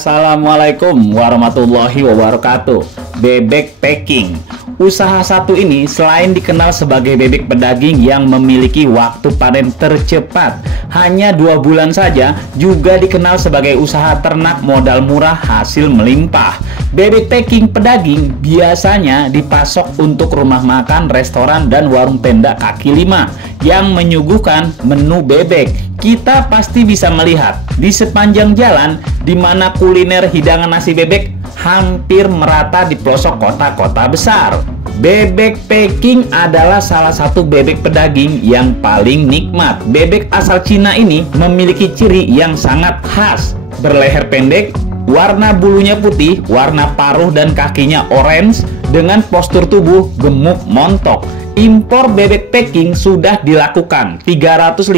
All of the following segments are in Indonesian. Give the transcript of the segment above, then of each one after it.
Assalamualaikum warahmatullahi wabarakatuh. Bebek packing. Usaha satu ini selain dikenal sebagai bebek pedaging yang memiliki waktu panen tercepat hanya 2 bulan saja, juga dikenal sebagai usaha ternak modal murah hasil melimpah. Bebek packing pedaging biasanya dipasok untuk rumah makan, restoran, dan warung tenda kaki lima yang menyuguhkan menu bebek. Kita pasti bisa melihat di sepanjang jalan di mana kuliner hidangan nasi bebek hampir merata di pelosok kota-kota besar. Bebek packing adalah salah satu bebek pedaging yang paling nikmat. Bebek asal Cina ini memiliki ciri yang sangat khas, berleher pendek, warna bulunya putih, warna paruh dan kakinya orange, dengan postur tubuh gemuk montok. Impor bebek packing sudah dilakukan 350.000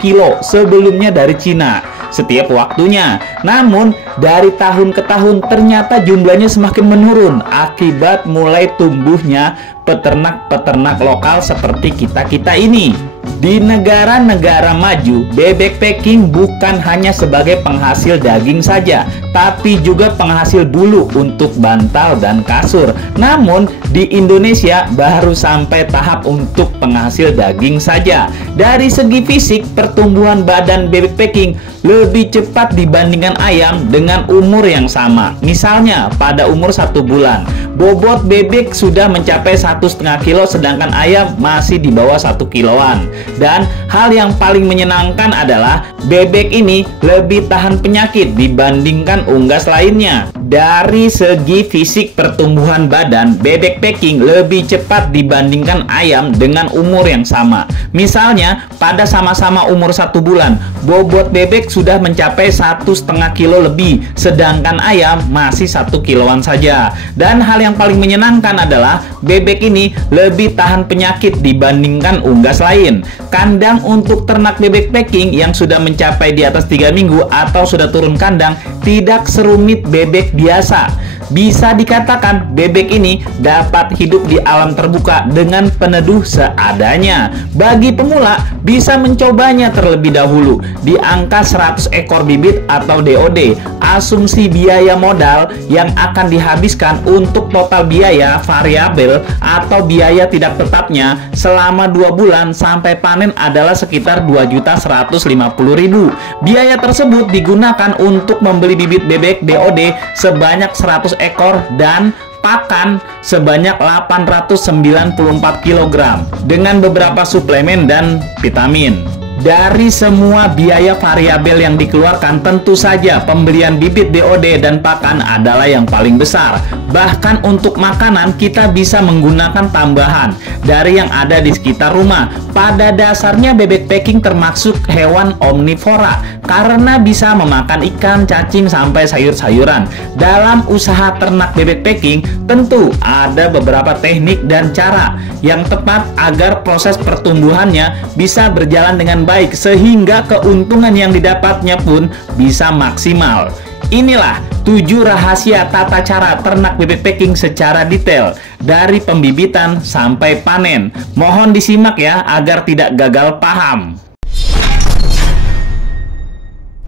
kilo sebelumnya dari Cina setiap waktunya. Namun dari tahun ke tahun ternyata jumlahnya semakin menurun akibat mulai tumbuhnya peternak-peternak lokal seperti kita-kita ini. Di negara-negara maju, bebek packing bukan hanya sebagai penghasil daging saja, tapi juga penghasil bulu untuk bantal dan kasur. Namun, di Indonesia baru sampai tahap untuk penghasil daging saja. Dari segi fisik, pertumbuhan badan bebek packing lebih cepat dibandingkan ayam dengan umur yang sama. Misalnya, pada umur 1 bulan, bobot bebek sudah mencapai 1,5 kilo, sedangkan ayam masih di bawah 1 kiloan. Dan hal yang paling menyenangkan adalah bebek ini lebih tahan penyakit dibandingkan unggas lainnya. Dari segi fisik pertumbuhan badan, bebek packing lebih cepat dibandingkan ayam dengan umur yang sama. Misalnya, pada sama-sama umur 1 bulan, bobot bebek sudah mencapai 1,5 kilo lebih, sedangkan ayam masih 1 kiloan saja. Dan hal yang paling menyenangkan adalah bebek ini lebih tahan penyakit dibandingkan unggas lain. Kandang untuk ternak bebek packing yang sudah mencapai di atas 3 minggu atau sudah turun kandang tidak serumit bebek biasa. Bisa dikatakan bebek ini dapat hidup di alam terbuka dengan peneduh seadanya. Bagi pemula bisa mencobanya terlebih dahulu di angka 100 ekor bibit atau DOD. Asumsi biaya modal yang akan dihabiskan untuk total biaya variabel atau biaya tidak tetapnya selama 2 bulan sampai panen adalah sekitar 2.150.000. Biaya tersebut digunakan untuk membeli bibit bebek DOD sebanyak 100 ekor dan pakan sebanyak 894 kg dengan beberapa suplemen dan vitamin. Dari semua biaya variabel yang dikeluarkan, tentu saja pembelian bibit DOD dan pakan adalah yang paling besar. Bahkan untuk makanan kita bisa menggunakan tambahan dari yang ada di sekitar rumah. Pada dasarnya bebek packing termasuk hewan omnivora karena bisa memakan ikan, cacing, sampai sayur-sayuran. Dalam usaha ternak bebek packing tentu ada beberapa teknik dan cara yang tepat agar proses pertumbuhannya bisa berjalan dengan baik sehingga keuntungan yang didapatnya pun bisa maksimal. Inilah 7 rahasia tata cara ternak bebek packing secara detail dari pembibitan sampai panen. Mohon disimak ya agar tidak gagal paham.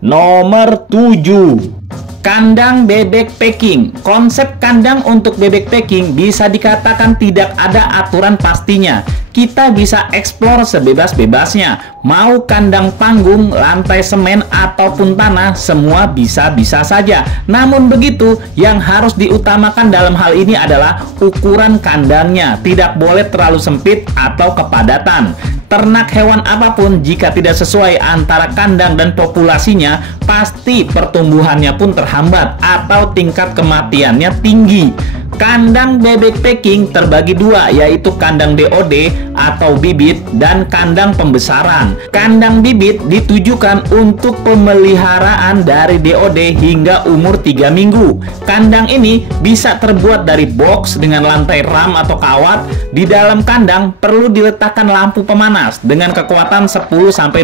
Nomor 7. Kandang bebek packing. Konsep kandang untuk bebek packing bisa dikatakan tidak ada aturan pastinya. Kita bisa eksplor sebebas-bebasnya. Mau kandang panggung, lantai semen, ataupun tanah, semua bisa-bisa saja. Namun begitu, yang harus diutamakan dalam hal ini adalah ukuran kandangnya. Tidak boleh terlalu sempit atau kepadatan. Ternak hewan apapun jika tidak sesuai antara kandang dan populasinya, pasti pertumbuhannya pun terhambat atau tingkat kematiannya tinggi. Kandang bebek packing terbagi 2, yaitu kandang DOD atau bibit dan kandang pembesaran. Kandang bibit ditujukan untuk pemeliharaan dari DOD hingga umur 3 minggu. Kandang ini bisa terbuat dari box dengan lantai ram atau kawat. Di dalam kandang perlu diletakkan lampu pemanas dengan kekuatan 10-25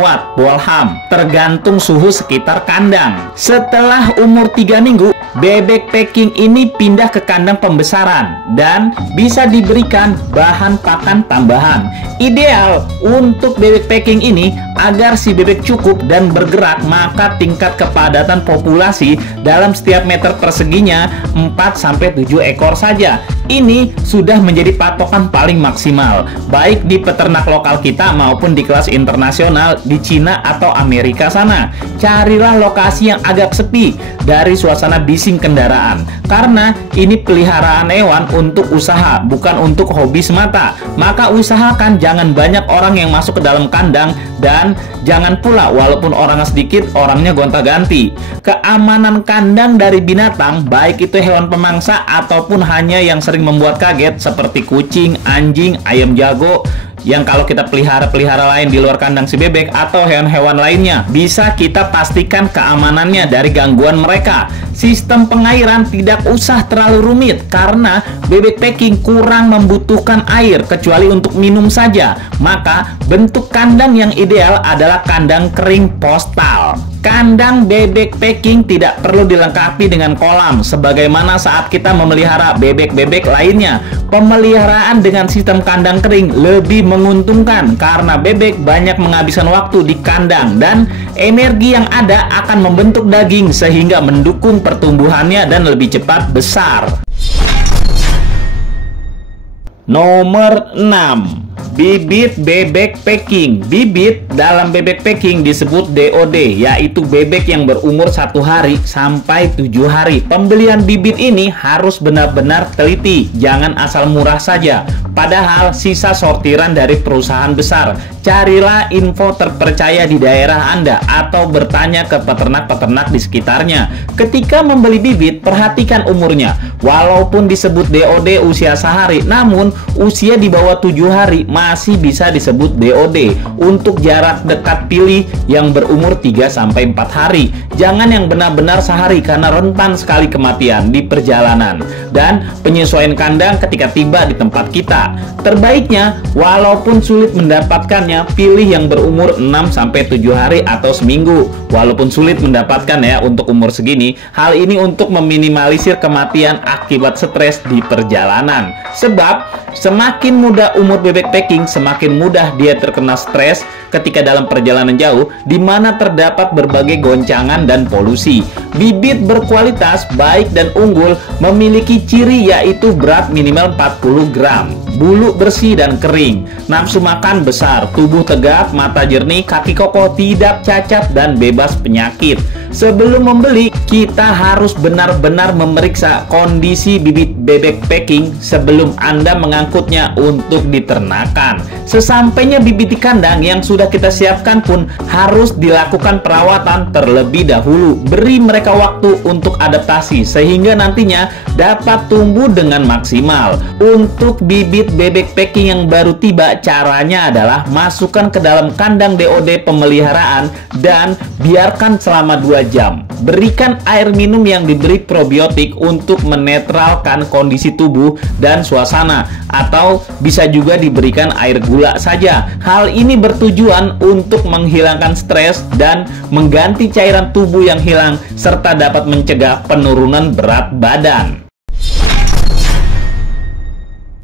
watt Bolham, tergantung suhu sekitar kandang. Setelah umur 3 minggu, bebek packing ini pindah ke kandang pembesaran dan bisa diberikan bahan pakan tambahan. Ideal untuk bebek packing ini agar si bebek cukup dan bergerak, maka tingkat kepadatan populasi dalam setiap meter perseginya 4-7 ekor saja. Ini sudah menjadi patokan paling maksimal, baik di peternak lokal kita maupun di kelas internasional di Cina atau Amerika sana. Carilah lokasi yang agak sepi dari suasana bising kendaraan, karena ini peliharaan hewan untuk usaha, bukan untuk hobi semata. Maka usahakan jangan banyak orang yang masuk ke dalam kandang, dan jangan pula walaupun orangnya sedikit, orangnya gonta-ganti. Keamanan kandang dari binatang, baik itu hewan pemangsa ataupun hanya yang sering membuat kaget seperti kucing, anjing, ayam jago, yang kalau kita pelihara lain di luar kandang si bebek atau hewan-hewan lainnya, bisa kita pastikan keamanannya dari gangguan mereka. Sistem pengairan tidak usah terlalu rumit karena bebek packing kurang membutuhkan air kecuali untuk minum saja. Maka bentuk kandang yang ideal adalah kandang kering postal. Kandang bebek packing tidak perlu dilengkapi dengan kolam sebagaimana saat kita memelihara bebek-bebek lainnya. Pemeliharaan dengan sistem kandang kering lebih menguntungkan karena bebek banyak menghabiskan waktu di kandang dan energi yang ada akan membentuk daging sehingga mendukung pertumbuhannya dan lebih cepat besar. Nomor 6. Bibit bebek packing. Bibit dalam bebek packing disebut DOD, yaitu bebek yang berumur 1 hari sampai 7 hari. Pembelian bibit ini harus benar-benar teliti, jangan asal murah saja. Padahal sisa sortiran dari perusahaan besar. Carilah info terpercaya di daerah Anda atau bertanya ke peternak-peternak di sekitarnya. Ketika membeli bibit, perhatikan umurnya. Walaupun disebut DOD usia sehari, namun usia di bawah 7 hari masih bisa disebut DOD. Untuk jarak dekat pilih yang berumur 3-4 hari. Jangan yang benar-benar sehari karena rentan sekali kematian di perjalanan dan penyesuaian kandang ketika tiba di tempat kita. Terbaiknya, walaupun sulit mendapatkannya, pilih yang berumur 6-7 hari atau seminggu. Walaupun sulit mendapatkan ya untuk umur segini, hal ini untuk meminimalisir kematian akibat stres di perjalanan. Sebab semakin muda umur bebek packing, semakin mudah dia terkena stres ketika dalam perjalanan jauh di mana terdapat berbagai goncangan dan polusi. Bibit berkualitas baik dan unggul memiliki ciri yaitu berat minimal 40 gram, bulu bersih dan kering, nafsu makan besar, tubuh tegap, mata jernih, kaki kokoh, tidak cacat dan bebas penyakit. Sebelum membeli, kita harus benar-benar memeriksa kondisi bibit bebek packing sebelum Anda mengangkutnya untuk diternakan. Sesampainya bibit di kandang yang sudah kita siapkan pun harus dilakukan perawatan terlebih dahulu. Beri mereka waktu untuk adaptasi sehingga nantinya dapat tumbuh dengan maksimal. Untuk bibit bebek packing yang baru tiba, caranya adalah masukkan ke dalam kandang DOD pemeliharaan dan biarkan selama 2 jam. Berikan air minum yang diberi probiotik untuk menetralkan kondisi tubuh dan suasana, atau bisa juga diberikan air gula saja. Hal ini bertujuan untuk menghilangkan stres dan mengganti cairan tubuh yang hilang serta dapat mencegah penurunan berat badan.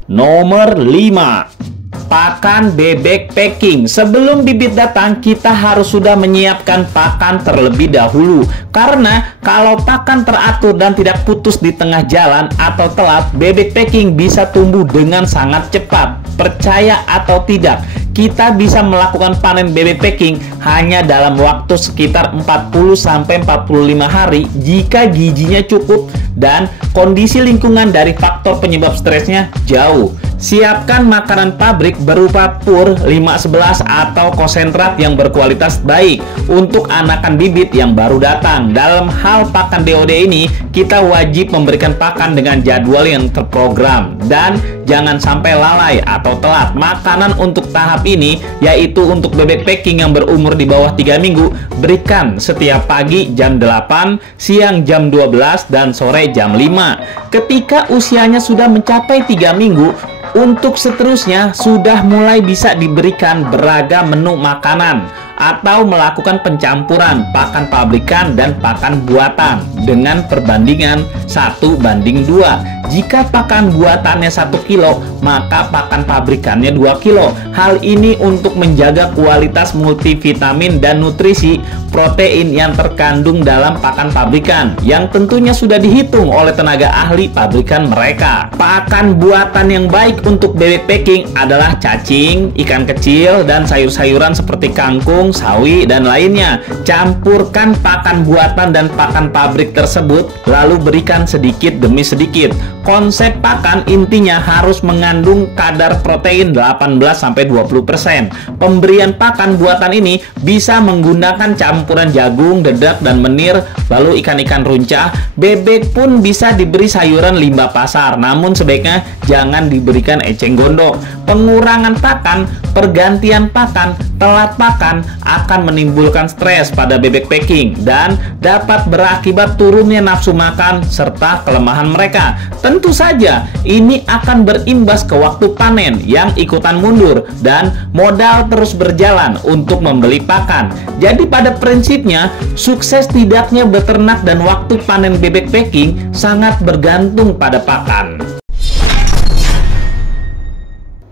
Nomor 5. Pakan bebek packing. Sebelum bibit datang, kita harus sudah menyiapkan pakan terlebih dahulu. Karena kalau pakan teratur dan tidak putus di tengah jalan atau telat, bebek packing bisa tumbuh dengan sangat cepat. Percaya atau tidak, kita bisa melakukan panen bebek packing hanya dalam waktu sekitar 40-45 hari jika gizinya cukup dan kondisi lingkungan dari faktor penyebab stresnya jauh. Siapkan makanan pabrik berupa pur 511 atau konsentrat yang berkualitas baik untuk anakan bibit yang baru datang. Dalam hal pakan DOD ini, kita wajib memberikan pakan dengan jadwal yang terprogram dan jangan sampai lalai atau telat. Makanan untuk tahap ini, yaitu untuk bebek packing yang berumur di bawah 3 minggu, berikan setiap pagi jam 8, siang jam 12, dan sore jam 5. Ketika usianya sudah mencapai 3 minggu, untuk seterusnya sudah mulai bisa diberikan beragam menu makanan. atau melakukan pencampuran pakan pabrikan dan pakan buatan dengan perbandingan 1:2. Jika pakan buatannya 1 kilo, maka pakan pabrikannya 2 kilo. Hal ini untuk menjaga kualitas multivitamin dan nutrisi protein yang terkandung dalam pakan pabrikan, yang tentunya sudah dihitung oleh tenaga ahli pabrikan mereka. Pakan buatan yang baik untuk bebek packing adalah cacing, ikan kecil, dan sayur-sayuran seperti kangkung, sawi, dan lainnya. Campurkan pakan buatan dan pakan pabrik tersebut, lalu berikan sedikit demi sedikit. Konsep pakan intinya harus mengandung kadar protein 18-20%. Pemberian pakan buatan ini bisa menggunakan campuran jagung, dedak, dan menir, lalu ikan-ikan runcah. Bebek pun bisa diberi sayuran limbah pasar, namun sebaiknya jangan diberikan eceng gondok. Pengurangan pakan, pergantian pakan, telat pakan akan menimbulkan stres pada bebek packing dan dapat berakibat turunnya nafsu makan serta kelemahan mereka. Tentu saja ini akan berimbas ke waktu panen yang ikutan mundur dan modal terus berjalan untuk membeli pakan. Jadi pada prinsipnya, sukses tidaknya beternak dan waktu panen bebek packing sangat bergantung pada pakan.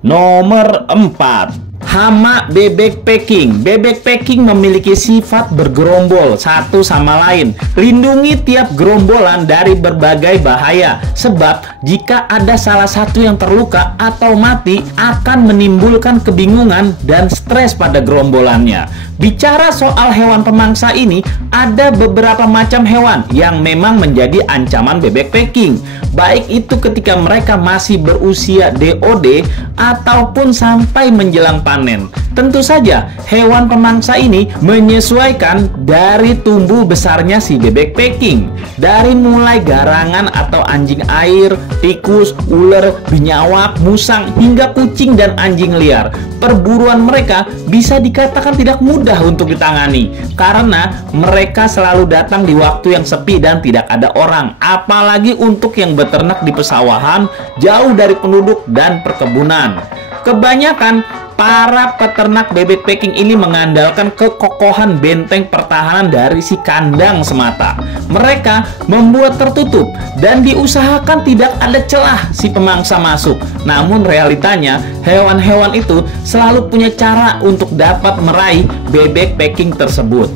Nomor 4. Hama bebek packing. Bebek packing memiliki sifat bergerombol satu sama lain. Lindungi tiap gerombolan dari berbagai bahaya, sebab jika ada salah satu yang terluka atau mati akan menimbulkan kebingungan dan stres pada gerombolannya. Bicara soal hewan pemangsa ini, ada beberapa macam hewan yang memang menjadi ancaman bebek packing, baik itu ketika mereka masih berusia DOD ataupun sampai menjelang panen. Tentu saja hewan pemangsa ini menyesuaikan dari tumbuh besarnya si bebek packing, dari mulai garangan atau anjing air, tikus, ular, binyawak, musang, hingga kucing dan anjing liar. Perburuan mereka bisa dikatakan tidak mudah untuk ditangani karena mereka selalu datang di waktu yang sepi dan tidak ada orang, apalagi untuk yang beternak di pesawahan jauh dari penduduk dan perkebunan. Kebanyakan para peternak bebek packing ini mengandalkan kekokohan benteng pertahanan dari si kandang semata. Mereka membuat tertutup dan diusahakan tidak ada celah si pemangsa masuk. Namun realitanya, hewan-hewan itu selalu punya cara untuk dapat meraih bebek packing tersebut.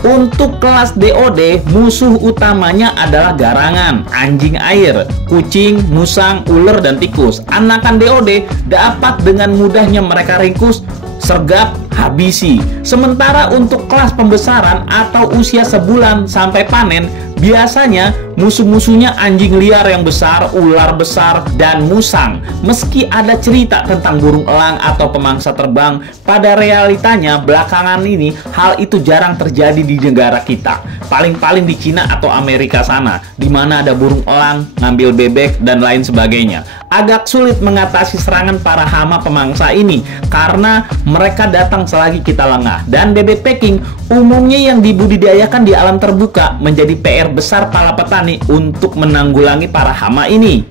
Untuk kelas DOD, musuh utamanya adalah garangan, anjing air, kucing, musang, ular, dan tikus. Anakan DOD dapat dengan mudahnya mereka ringkus, sergap, habisi. Sementara untuk kelas pembesaran atau usia sebulan sampai panen, biasanya musuh-musuhnya anjing liar yang besar, ular besar, dan musang. Meski ada cerita tentang burung elang atau pemangsa terbang, pada realitanya belakangan ini hal itu jarang terjadi di negara kita. Paling-paling di Cina atau Amerika sana, di mana ada burung elang, ngambil bebek, dan lain sebagainya. Agak sulit mengatasi serangan para hama pemangsa ini karena mereka datang selagi kita lengah. Dan bebek packing umumnya yang dibudidayakan di alam terbuka menjadi PR besar para petani untuk menanggulangi para hama ini.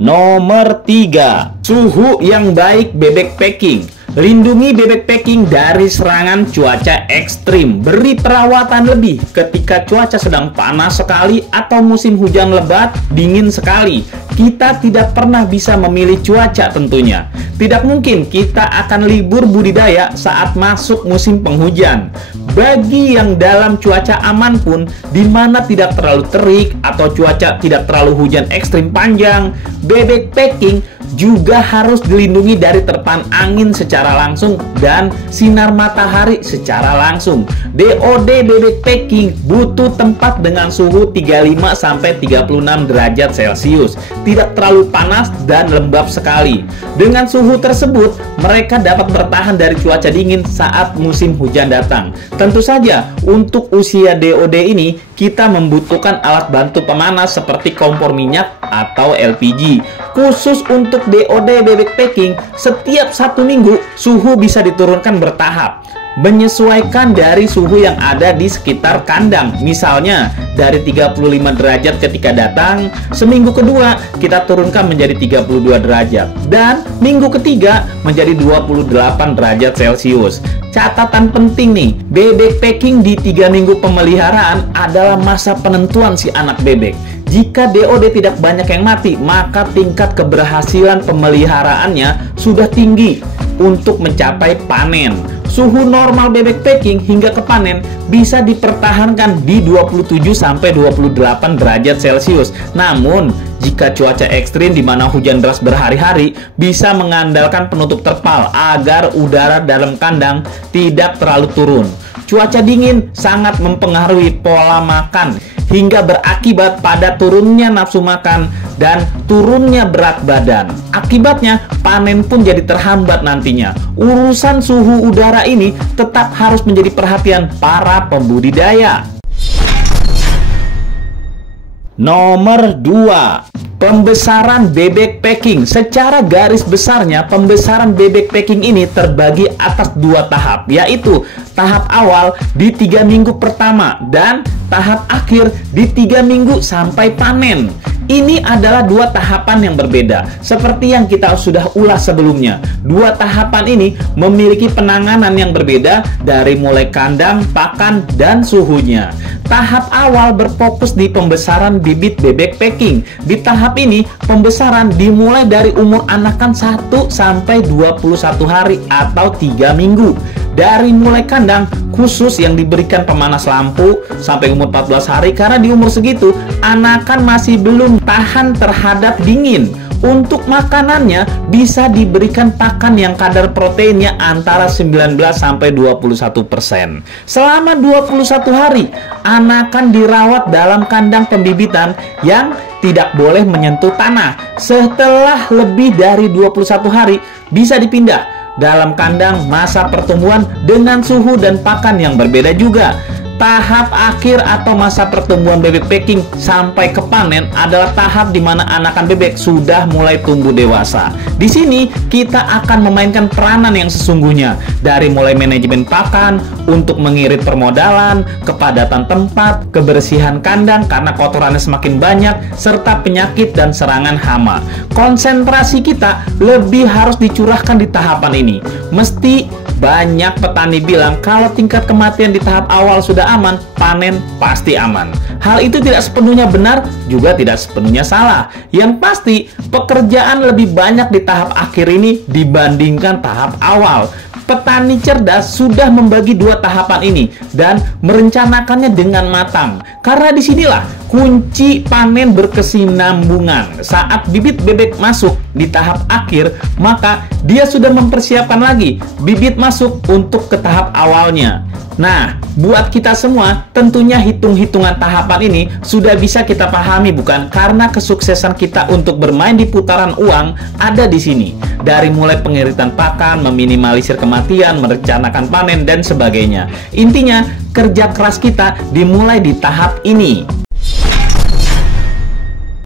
Nomor 3. Suhu yang baik bebek packing. Lindungi bebek packing dari serangan cuaca ekstrim. Beri perawatan lebih ketika cuaca sedang panas sekali atau musim hujan lebat, dingin sekali. Kita tidak pernah bisa memilih cuaca tentunya. Tidak mungkin kita akan libur budidaya saat masuk musim penghujan. Bagi yang dalam cuaca aman pun, di mana tidak terlalu terik atau cuaca tidak terlalu hujan ekstrim panjang, bebek packing juga harus dilindungi dari terpaan angin secara langsung dan sinar matahari secara langsung. DOD bebek packing butuh tempat dengan suhu 35-36 derajat Celcius, tidak terlalu panas dan lembab sekali. Dengan suhu tersebut, mereka dapat bertahan dari cuaca dingin saat musim hujan datang. Tentu saja, untuk usia DOD ini, kita membutuhkan alat bantu pemanas seperti kompor minyak atau LPG. Khusus untuk DOD bebek packing, setiap 1 minggu suhu bisa diturunkan bertahap. menyesuaikan dari suhu yang ada di sekitar kandang. Misalnya dari 35 derajat ketika datang, seminggu kedua kita turunkan menjadi 32 derajat, dan minggu ketiga menjadi 28 derajat Celcius. Catatan penting nih, bebek packing di 3 minggu pemeliharaan adalah masa penentuan si anak bebek. Jika DOD tidak banyak yang mati, maka tingkat keberhasilan pemeliharaannya sudah tinggi untuk mencapai panen. Suhu normal bebek packing hingga ke panen bisa dipertahankan di 27-28 derajat Celcius. Namun, jika cuaca ekstrim di mana hujan deras berhari-hari, bisa mengandalkan penutup terpal agar udara dalam kandang tidak terlalu turun. Cuaca dingin sangat mempengaruhi pola makan hingga berakibat pada turunnya nafsu makan dan turunnya berat badan. Akibatnya, panen pun jadi terhambat nantinya. Urusan suhu udara ini tetap harus menjadi perhatian para pembudidaya. Nomor 2, pembesaran bebek packing. Secara garis besarnya, pembesaran bebek packing ini terbagi atas 2 tahap, yaitu tahap awal di 3 minggu pertama dan tahap akhir di 3 minggu sampai panen. Ini adalah 2 tahapan yang berbeda. Seperti yang kita sudah ulas sebelumnya, 2 tahapan ini memiliki penanganan yang berbeda dari mulai kandang, pakan, dan suhunya. Tahap awal berfokus di pembesaran bibit bebek packing. Di tahap ini, pembesaran dimulai dari umur anakan 1 sampai 21 hari atau 3 minggu. Dari mulai kandang, khusus yang diberikan pemanas lampu sampai umur 14 hari, karena di umur segitu anakan masih belum tahan terhadap dingin. Untuk makanannya bisa diberikan pakan yang kadar proteinnya antara 19 sampai 21%. Selama 21 hari, anakan dirawat dalam kandang pembibitan yang tidak boleh menyentuh tanah. Setelah lebih dari 21 hari, bisa dipindah dalam kandang masa pertumbuhan dengan suhu dan pakan yang berbeda juga. Tahap akhir atau masa pertumbuhan bebek packing sampai ke panen adalah tahap di mana anakan bebek sudah mulai tumbuh dewasa. Di sini kita akan memainkan peranan yang sesungguhnya, dari mulai manajemen pakan untuk mengirit permodalan, kepadatan tempat, kebersihan kandang karena kotorannya semakin banyak, serta penyakit dan serangan hama. Konsentrasi kita lebih harus dicurahkan di tahapan ini. Mesti banyak petani bilang kalau tingkat kematian di tahap awal sudah aman, panen pasti aman. Hal itu tidak sepenuhnya benar, juga tidak sepenuhnya salah. Yang pasti, pekerjaan lebih banyak di tahap akhir ini dibandingkan tahap awal. Petani cerdas sudah membagi 2 tahapan ini dan merencanakannya dengan matang. Karena disinilah kunci panen berkesinambungan. Saat bibit bebek masuk di tahap akhir, maka dia sudah mempersiapkan lagi bibit masuk untuk ke tahap awalnya. Nah, buat kita semua, tentunya hitung-hitungan tahapan ini sudah bisa kita pahami, bukan? Karena kesuksesan kita untuk bermain di putaran uang ada di sini. Dari mulai pengiritan pakan, meminimalisir kematian, merencanakan panen, dan sebagainya. Intinya, kerja keras kita dimulai di tahap ini.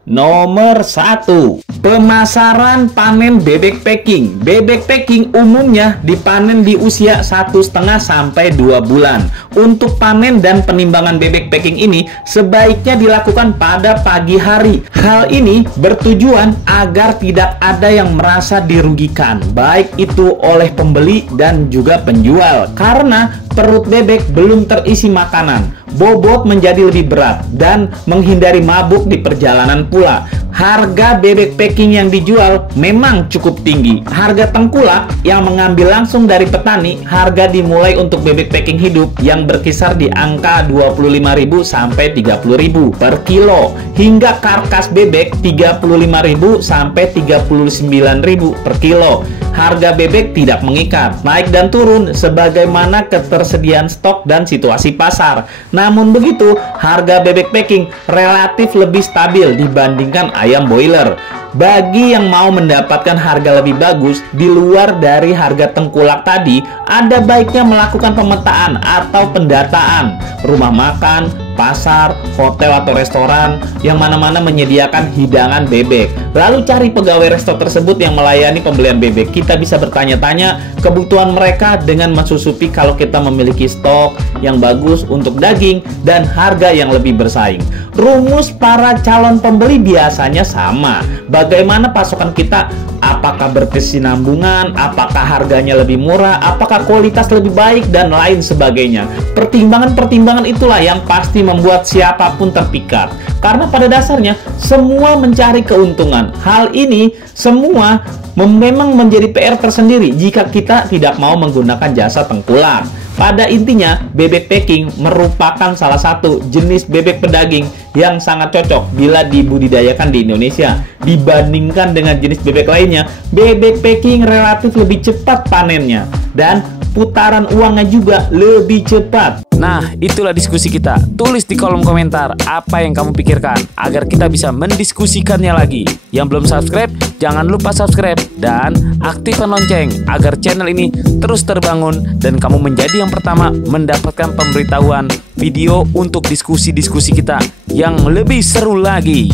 Nomor 1, pemasaran panen bebek packing. Bebek packing umumnya dipanen di usia 1,5 sampai 2 bulan. Untuk panen dan penimbangan bebek packing ini sebaiknya dilakukan pada pagi hari. Hal ini bertujuan agar tidak ada yang merasa dirugikan, baik itu oleh pembeli dan juga penjual. Karena perut bebek belum terisi makanan, bobot menjadi lebih berat dan menghindari mabuk di perjalanan pula. Harga bebek packing yang dijual memang cukup tinggi. Harga tengkulak yang mengambil langsung dari petani, harga dimulai untuk bebek packing hidup yang berkisar di angka 25.000 sampai 30.000 per kilo, hingga karkas bebek 35.000 sampai 39.000 per kilo. Harga bebek tidak mengikat, naik dan turun sebagaimana ketersediaan stok dan situasi pasar. Namun begitu, harga bebek packing relatif lebih stabil dibandingkan ayam boiler. Bagi yang mau mendapatkan harga lebih bagus di luar dari harga tengkulak tadi, ada baiknya melakukan pemetaan atau pendataan rumah makan, pasar, hotel atau restoran yang mana-mana menyediakan hidangan bebek. Lalu cari pegawai resto tersebut yang melayani pembelian bebek. Kita bisa bertanya-tanya kebutuhan mereka dengan mensusupi kalau kita memiliki stok yang bagus untuk daging dan harga yang lebih bersaing. Rumus para calon pembeli biasanya sama. Bagaimana pasokan kita? Apakah berkesinambungan? Apakah harganya lebih murah? Apakah kualitas lebih baik? Dan lain sebagainya. Pertimbangan-pertimbangan itulah yang pasti membuat siapapun terpikat. Karena pada dasarnya semua mencari keuntungan. Hal ini semua memang menjadi PR tersendiri jika kita tidak mau menggunakan jasa tengkulak. Pada intinya, bebek packing merupakan salah satu jenis bebek pedaging yang sangat cocok bila dibudidayakan di Indonesia. Dibandingkan dengan jenis bebek lainnya, bebek packing relatif lebih cepat panennya dan putaran uangnya juga lebih cepat. Nah, itulah diskusi kita. Tulis di kolom komentar apa yang kamu pikirkan agar kita bisa mendiskusikannya lagi. Yang belum subscribe, jangan lupa subscribe dan aktifkan lonceng agar channel ini terus terbangun dan kamu menjadi yang pertama mendapatkan pemberitahuan video untuk diskusi-diskusi kita yang lebih seru lagi.